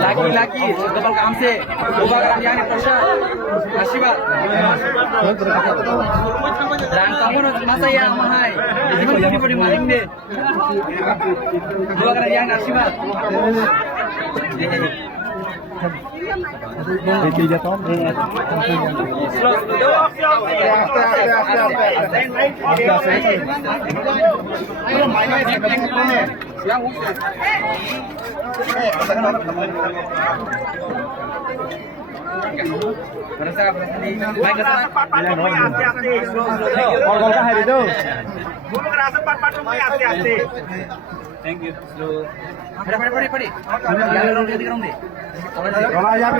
Laki-laki, tebal kamse, coba kalian persa, Ashiba. Dan kamu masa yang mahal, ini beri maling deh. Coba kalian Ashiba. Thank you. Padi.